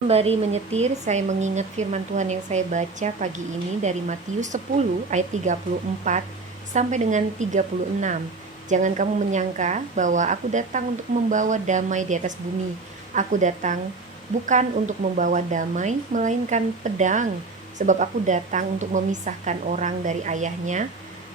Sembari menyetir, saya mengingat firman Tuhan yang saya baca pagi ini dari Matius 10 ayat 34 sampai dengan 36. Jangan kamu menyangka bahwa aku datang untuk membawa damai di atas bumi. Aku datang bukan untuk membawa damai, melainkan pedang. Sebab aku datang untuk memisahkan orang dari ayahnya,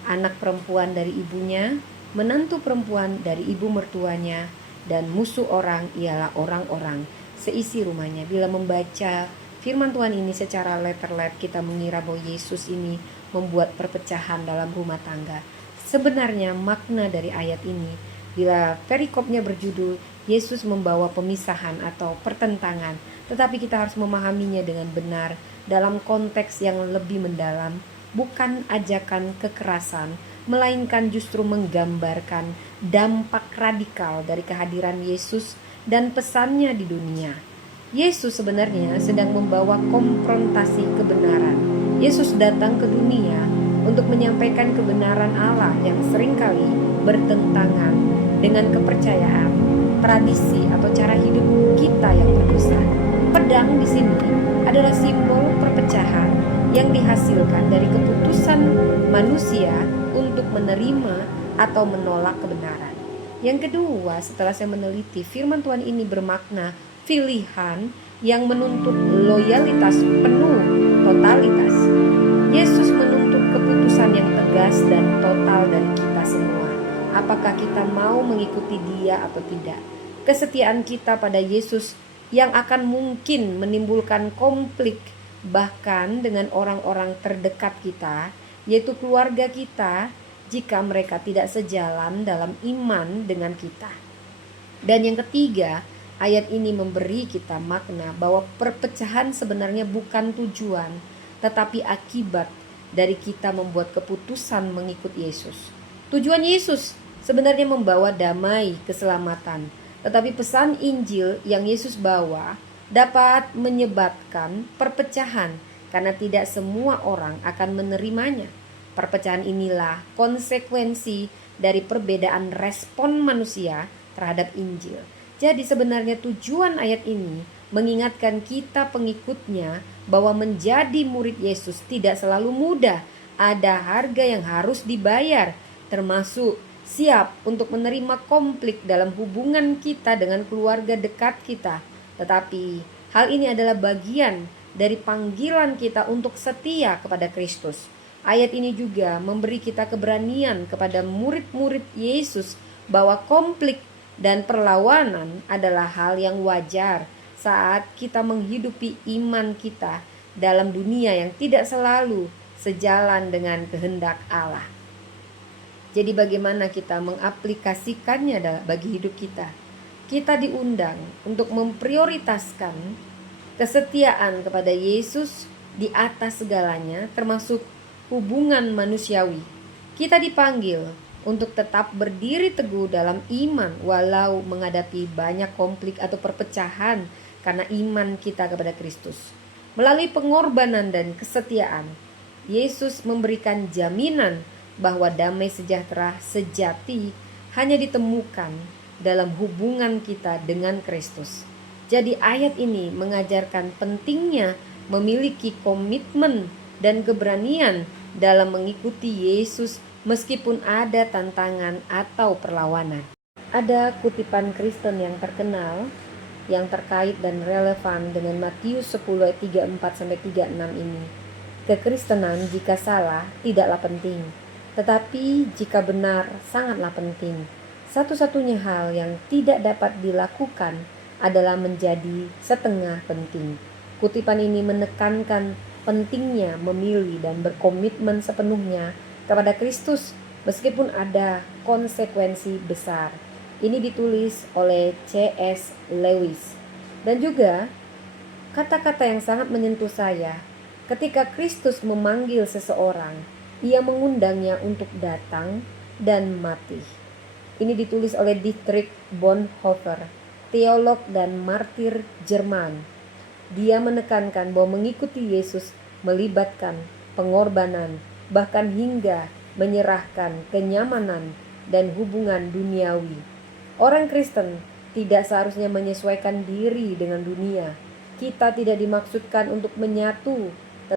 anak perempuan dari ibunya, menantu perempuan dari ibu mertuanya, dan musuh orang ialah orang-orang seisi rumahnya. Bila membaca firman Tuhan ini secara letter-let, kita mengira bahwa Yesus ini membuat perpecahan dalam rumah tangga. Sebenarnya makna dari ayat ini, bila perikopnya berjudul Yesus membawa pemisahan atau pertentangan, tetapi kita harus memahaminya dengan benar dalam konteks yang lebih mendalam, bukan ajakan kekerasan, melainkan justru menggambarkan dampak radikal dari kehadiran Yesus dan pesannya di dunia. Yesus sebenarnya sedang membawa konfrontasi kebenaran. Yesus datang ke dunia untuk menyampaikan kebenaran Allah yang seringkali bertentangan dengan kepercayaan, tradisi atau cara hidup kita yang berdosa. Pedang di sini adalah simbol perpecahan yang dihasilkan dari keputusan manusia untuk menerima atau menolak kebenaran. Yang kedua, setelah saya meneliti, firman Tuhan ini bermakna pilihan yang menuntut loyalitas penuh, totalitas. Yesus menuntut keputusan yang tegas dan total dari kita semua. Apakah kita mau mengikuti Dia atau tidak? Kesetiaan kita pada Yesus yang akan mungkin menimbulkan konflik bahkan dengan orang-orang terdekat kita, yaitu keluarga kita, jika mereka tidak sejalan dalam iman dengan kita. Dan yang ketiga, ayat ini memberi kita makna bahwa perpecahan sebenarnya bukan tujuan, tetapi akibat dari kita membuat keputusan mengikut Yesus. Tujuan Yesus sebenarnya membawa damai, keselamatan, tetapi pesan Injil yang Yesus bawa dapat menyebabkan perpecahan karena tidak semua orang akan menerimanya. Perpecahan inilah konsekuensi dari perbedaan respon manusia terhadap Injil. Jadi sebenarnya tujuan ayat ini mengingatkan kita pengikutnya bahwa menjadi murid Yesus tidak selalu mudah. Ada harga yang harus dibayar, termasuk siap untuk menerima konflik dalam hubungan kita dengan keluarga dekat kita. Tetapi hal ini adalah bagian dari panggilan kita untuk setia kepada Kristus. Ayat ini juga memberi kita keberanian kepada murid-murid Yesus bahwa konflik dan perlawanan adalah hal yang wajar saat kita menghidupi iman kita dalam dunia yang tidak selalu sejalan dengan kehendak Allah. Jadi bagaimana kita mengaplikasikannya bagi hidup kita? Kita diundang untuk memprioritaskan kesetiaan kepada Yesus di atas segalanya, termasuk hubungan manusiawi. Kita dipanggil untuk tetap berdiri teguh dalam iman walau menghadapi banyak konflik atau perpecahan karena iman kita kepada Kristus. Melalui pengorbanan dan kesetiaan, Yesus memberikan jaminan bahwa damai sejahtera sejati hanya ditemukan dalam hubungan kita dengan Kristus. Jadi ayat ini mengajarkan pentingnya memiliki komitmen dan keberanian dalam mengikuti Yesus meskipun ada tantangan atau perlawanan. Ada kutipan Kristen yang terkenal yang terkait dan relevan dengan Matius 10 ayat 34-36 ini. Kekristenan jika salah tidaklah penting, tetapi jika benar sangatlah penting. Satu-satunya hal yang tidak dapat dilakukan adalah menjadi setengah penting. Kutipan ini menekankan pentingnya memilih dan berkomitmen sepenuhnya kepada Kristus meskipun ada konsekuensi besar. Ini ditulis oleh C.S. Lewis. Dan juga kata-kata yang sangat menyentuh saya. Ketika Kristus memanggil seseorang, Ia mengundangnya untuk datang dan mati. Ini ditulis oleh Dietrich Bonhoeffer, teolog dan martir Jerman. Dia menekankan bahwa mengikuti Yesus melibatkan pengorbanan, bahkan hingga menyerahkan kenyamanan dan hubungan duniawi. Orang Kristen tidak seharusnya menyesuaikan diri dengan dunia, Kita tidak dimaksudkan untuk menyatu